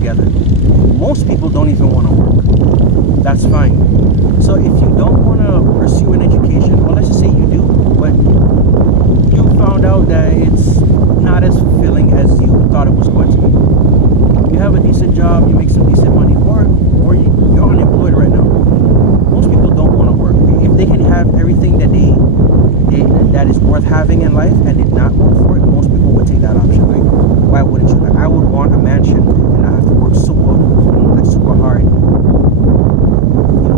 together. Most people don't even want to work. That's fine. So if you don't want to pursue an education, or let's just say you do, but you found out that it's not as fulfilling as you thought it was going to be. You have a decent job, you make some decent money, or you're unemployed right now. Most people don't want to work. If they can have everything that that is worth having in life and did not work for it, most people would take that option. Like, why wouldn't you? Like, I would want a mansion and I have to work super hard,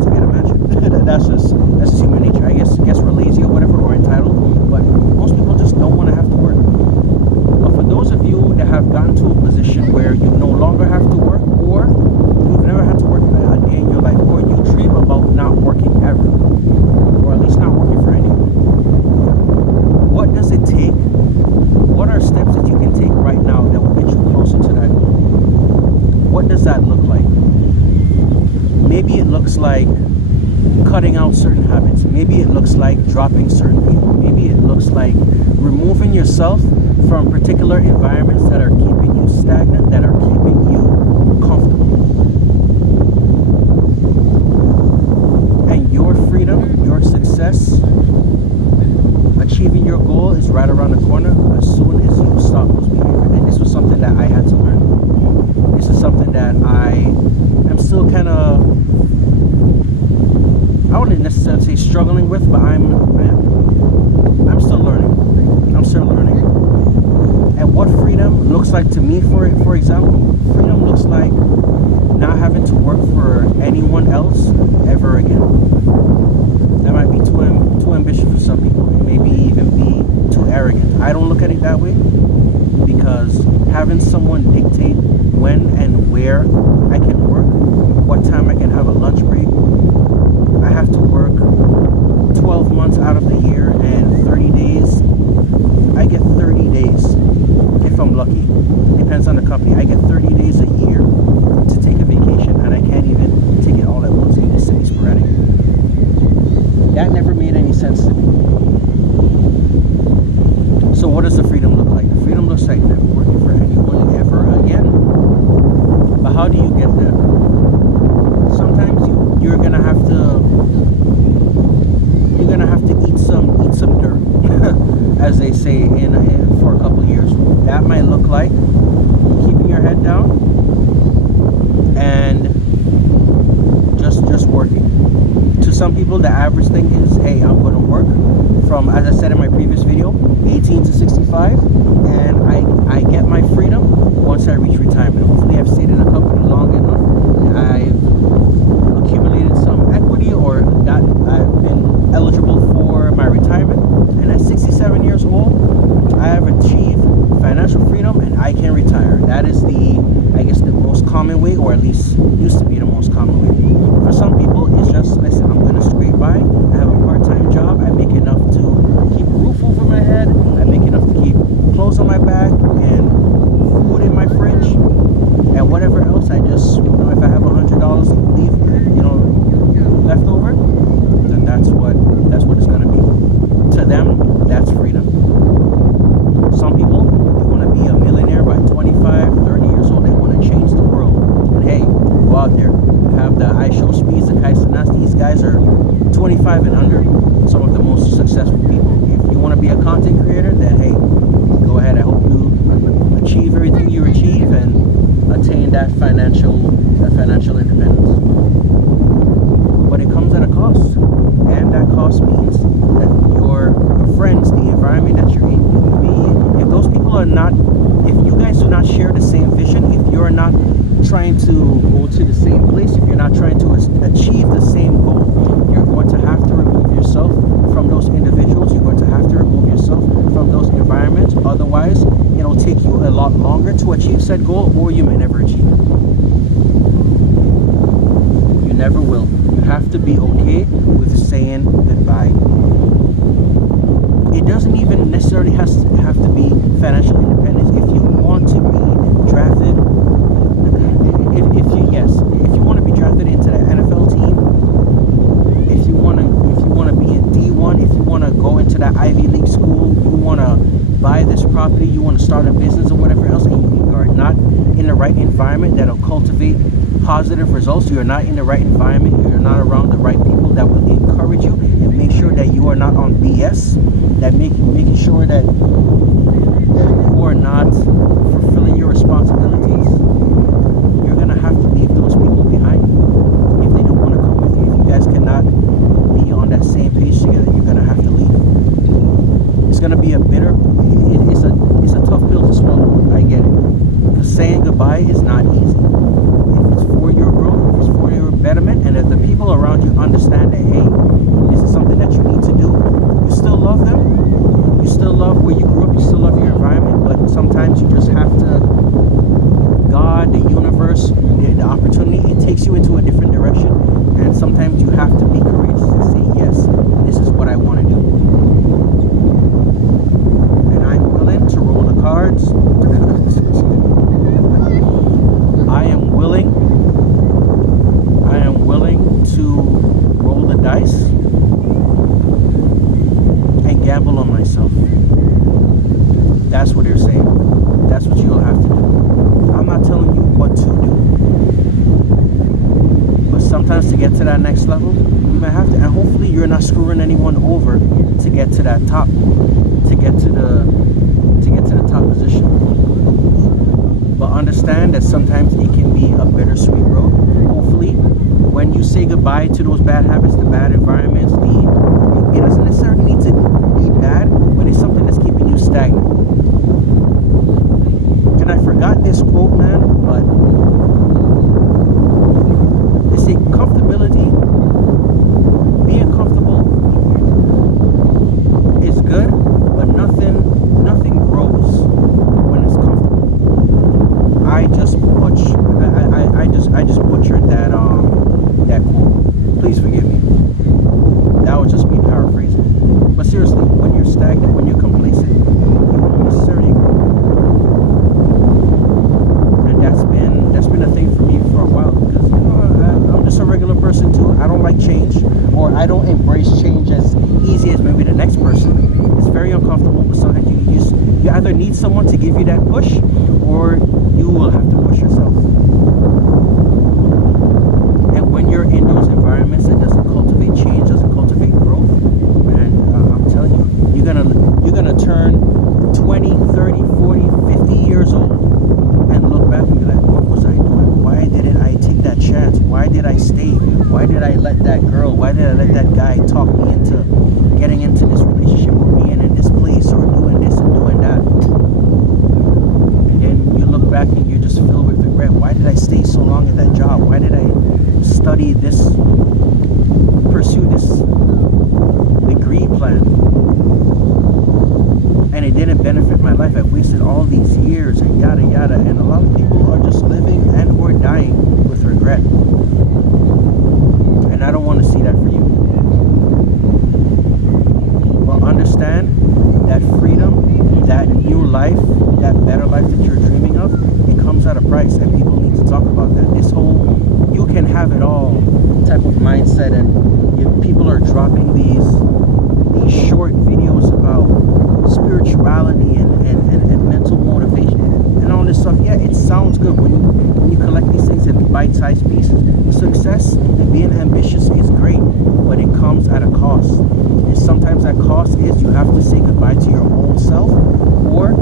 to get a mansion. that's just human nature. I guess we're lazy or whatever, or entitled, but most people just don't want to have to work. But for those of you that have gotten to a position where you no longer have to work, or you've never had to work a day in your life, or you dream about not working ever, or at least not working for anyone, what does it take? What are steps that you can take right now that will get you closer to that goal? What does that look like? Maybe it looks like cutting out certain habits. Maybe it looks like dropping certain people. Maybe it looks like removing yourself from particular environments that are keeping you stagnant, that are keeping you comfortable. And your freedom, your success, achieving your goal is right around the corner as soon as you stop those behaviors. And this was something that I had to learn. This is something that I am still kind of, I wouldn't necessarily say struggling with, but I'm still learning. I'm still learning. And what freedom looks like to me, for example, freedom looks like not having to work for anyone else ever again. That might be too ambitious for some people. It may be even be too arrogant. I don't look at it that way, because having someone dictate when and where I can work, what time I can have a lunch break, I have to work 12 months out of the year, and 30 days, I get 30 days if I'm lucky. Depends on the company. I get 30 days a year to take a vacation, and I can't even take it all at once. I need to be sporadic. That never made any sense to me. So what does the freedom look like? The freedom looks like never working for anyone ever again. But how do you get there? Sometimes you're gonna have to eat some dirt, as they say for a couple years. That might look like keeping your head down and just working. To some people, the average thing is, hey, I'm going to work from, as I said in my previous video, 18 to 65, and I get my freedom once I reach retirement. Hopefully I've stayed in a company long enough, I've accumulated some equity, or that I've been eligible for my retirement, and at 67 years old, I have achieved financial freedom and I can retire. That is the most common way, or at least used to be the most common way. For some people, it's just, listen, I'm going to scrape by. I have a part-time job. I make enough to keep a roof over my head. I make enough to keep clothes on my back and food in my fridge, and whatever else. I just, if I have $100 left over, then that's what it's going to be. To them, that's freedom. Some people, they want to be a millionaire by 25, 30 years old. They want to change the world. And hey, go out there. You have the iShow Speeds, the Kai Sanas. These guys are 25 and under. Some of the most successful people. If you want to be a content creator, then hey, go ahead. I hope you achieve everything you achieve and attain that financial independence. But it comes at a cost. And that cost means that your friends, the environment that you're in, if those people are not, if you guys do not share the same vision, if you're not trying to go to the same place, if you're not trying to achieve the same goal, you're going to have to remove yourself from those individuals. You're going to have to remove yourself from those environments. Otherwise, it'll take you a lot longer to achieve said goal, or you may never achieve it. You never will. You have to be okay with saying goodbye. It doesn't even necessarily have to be financial independence. If you want to be drafted, if you want to be drafted into the NFL team, if you want to be in D1, if you want to go into that Ivy League school, you want to buy this property, you want to start a business or whatever else, and you are not in the right environment that'll cultivate positive results. You're not in the right environment. You're not around the right people that will encourage you and make sure that you are not on BS. That making sure that you are not fulfilling your responsibilities. You're gonna have to leave those people behind if they don't want to come with you. If you guys cannot be on that same page together, you're gonna have to leave. It's gonna be a bitter. It's a tough pill to swallow. I get it. Because saying goodbye is not easy. If it's for your growth, if it's for your betterment, and if the people around you understand that, hey, this is something that you need to do, you still love them. You still love where you grew up. You still love your environment. But sometimes you just have to. God, the universe, the opportunity, it takes you into a different direction. And sometimes you have to be courageous and say, yes, this is what I want to do. And I'm willing to roll the cards. I am willing to roll the dice and gamble on myself. That's what they're saying. That's what you'll have to do. I'm not telling you what to do. But sometimes to get to that next level, you might have to. And hopefully you're not screwing anyone over to get to that top. To get to the top position. But understand that sometimes it can be a bittersweet road. Hopefully, when you say goodbye to those bad habits, the bad environments, it doesn't necessarily need to be bad, but it's something that's keeping you stagnant. And I forgot this quote, man, but they say comfortability, being comfortable is good, but nothing grows when it's comfortable. I just butchered that quote. Please forgive me. That was just me paraphrasing. But seriously, when you're stagnant, when you're complacent, you won't necessarily grow. And that's been a thing for me for a while because I'm just a regular person too. I don't like change, or I don't embrace change as easy as maybe the next person. It's very uncomfortable, but sometimes you either need someone to give you that push, or you will have to push yourself. And when you're in those environments that doesn't cultivate change, doesn't cultivate growth, man, I'm telling you, you're gonna turn 20, 30, 40, 50 years old and look back and be like, what was I doing? Why didn't I take that chance? Why did I stay? Why did I let that girl? Why did I let that guy talk me into getting into this relationship or being in this place or doing this and doing that? And then you look back and you're just filled with regret. Why did I stay so long in that job? Why did I study this, pursue this degree plan? And it didn't benefit my life. I wasted all these years and yada yada. And a lot of people are just living and or dying with regret. And I don't want to see that for you. But understand that freedom, that new life, that better life that you're dreaming of, it comes at a price, and people need to talk about that. This whole you can have it all type of mindset, and people are dropping these short videos about spirituality and mental motivation and all this stuff. Yeah, it sounds good when you collect these things in bite-sized pieces. Success and being ambitious is great, but it comes at a cost. And sometimes that cost is you have to say goodbye to your old self or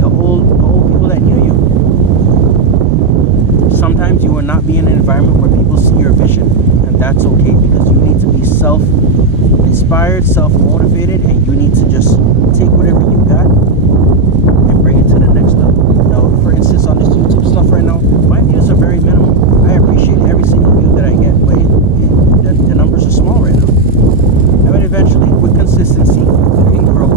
the old people that knew you. Sometimes you will not be in an environment where people see your vision, and that's okay, because you need to be self-inspired, self-motivated, and you need to just take whatever you got and bring it to the next level. Now, for instance, on this YouTube stuff right now, my views are very minimal. I appreciate every single view that I get, but the numbers are small right now. And then eventually, with consistency, you can grow.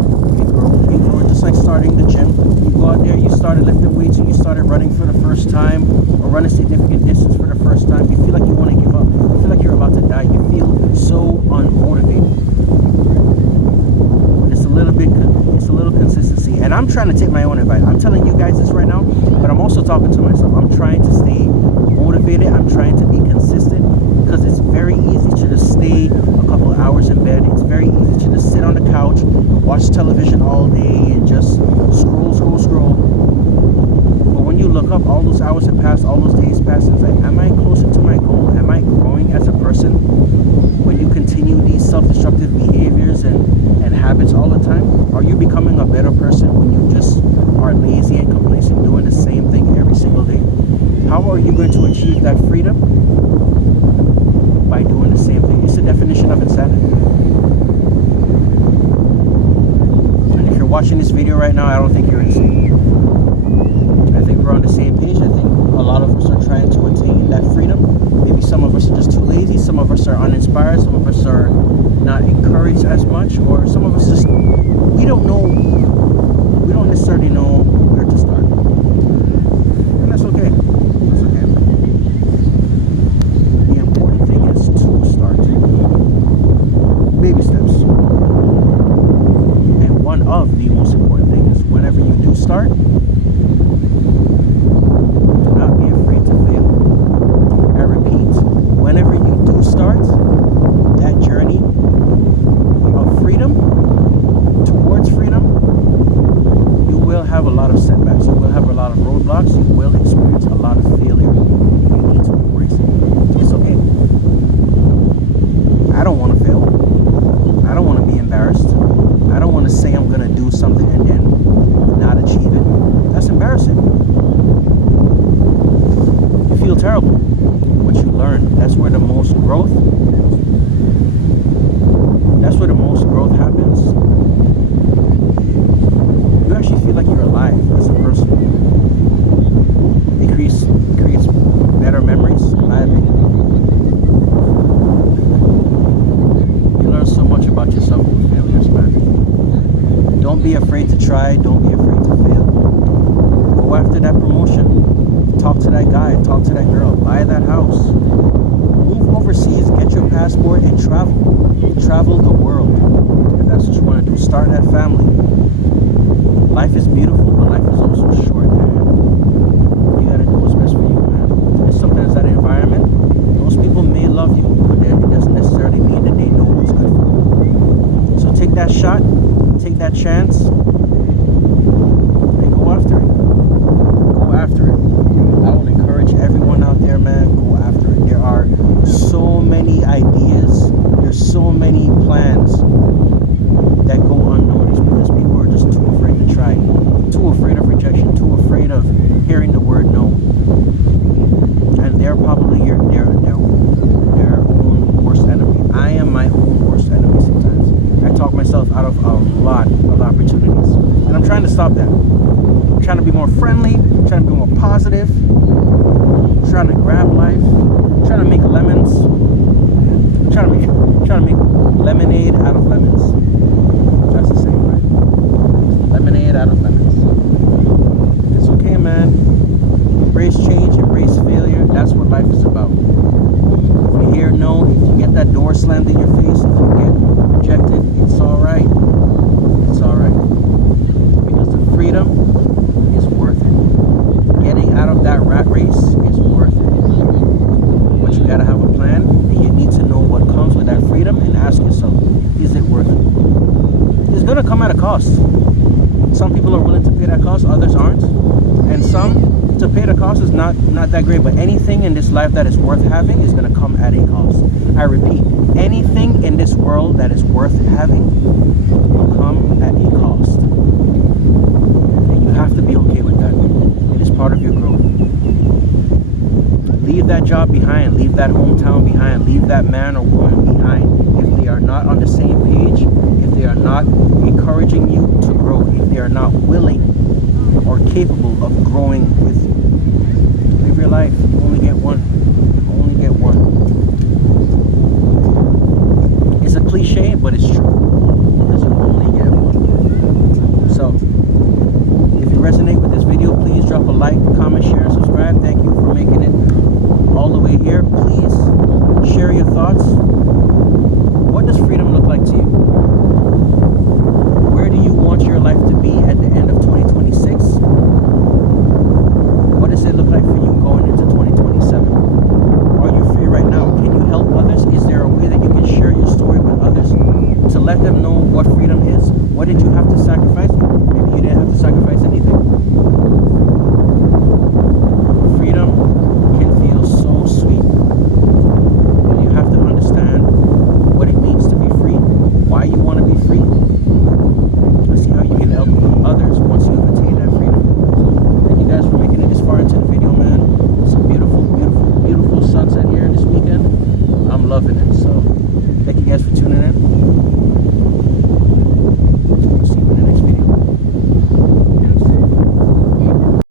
Just like starting the gym. You go out there, you started lifting weights, and you started running for the first time, or running significant distance for the first time. You feel like you want to give up. You feel like you're about to die. You feel so unmotivated. It's a little consistency. And I'm trying to take my own advice. I'm telling you guys this right now, but I'm also talking to myself. I'm trying to stay motivated. I'm trying to be consistent, because it's very easy to just stay a couple of hours in bed. It's very easy to just sit on the couch, watch television all day, and just scroll. But when you look up, all those hours have passed, all those days passed, and it's like, am I closer to my goal? Am I growing as a person? When you continue these self-destructive behaviors and habits all the time, are you becoming a better person when you just are lazy and complacent, doing the same thing every single day? How are you going to achieve that freedom? By doing the same thing. It's the definition of insanity. And if you're watching this video right now, I don't think you're insane. I think we're on the same page. I think a lot of us are trying to attain that freedom. Maybe some of us are just too lazy, some of us are uninspired, some of us are not encouraged as much, or some of us just, we don't necessarily know where to start. And that's okay. That's okay. The important thing is to start. Baby steps. And one of the most important things is whenever you do start, whenever you do start that journey of freedom towards freedom, you will have a lot of setbacks, you will have a lot of roadblocks, you will experience a lot of failure. You need to embrace it. It's okay. I don't want to fail. I don't want to be embarrassed. I don't want to say I'm going to do something and then not achieve it. That's embarrassing. You feel terrible. What you learn, that's where the most growth happens. You actually feel like you're alive as a person. It creates better memories, in my opinion. You learn so much about yourself with failures, man. Don't be afraid to try, don't be afraid to fail. Go after that promotion. Talk to that guy, talk to that girl, buy that house. Move overseas, get your passport and travel. Travel the world. If that's what you want to do, start that family. Life is beautiful, but life is also short, man. You gotta do what's best for you, man. And sometimes that environment, those people may love you, but it doesn't necessarily mean that they know what's good for you. So take that shot, take that chance, and go after it. Go after it. I will encourage everyone out there, man, go after it. There are so many ideas, there's so many plans that go unnoticed because people are just too afraid to try, too afraid of rejection, too afraid of hearing the word no. And they're probably their own worst enemy. I am my own worst enemy sometimes. I talk myself out of a lot of opportunities. And I'm trying to stop that. I'm trying to be more friendly, trying to be more positive, trying to grab life, trying to make lemons, trying to make lemonade out of lemons. That's the same, right? Lemonade out of lemons. It's okay, man. Embrace change, embrace failure. That's what life is about. If you hear no, if you get that door slammed in your face, if you get rejected, it's alright. It's alright. Because the freedom is worth it. Getting out of that rat race is worth it. But you gotta have a plan, and you need to know what comes with that freedom and ask yourself, is it worth it? It's gonna come at a cost. Some people are willing to pay that cost, others aren't. And some, to pay the cost is not that great, but anything in this life that is worth having is gonna come at a cost. I repeat, anything in this world that is worth having will come at a cost. And you have to be okay with that. It is part of your growth. Leave that job behind, leave that hometown behind, leave that man or woman behind. If they are not on the same page, if they are not encouraging you to grow, if they are not willing or capable of growing with you, live your life. You only get one. You only get one. It's a cliche, but it's true. Because you only get one. So, if you resonate with this video, please drop a like, comment, share, and subscribe. Thank you for making it all the way here. Please share your thoughts. What does freedom look like to you?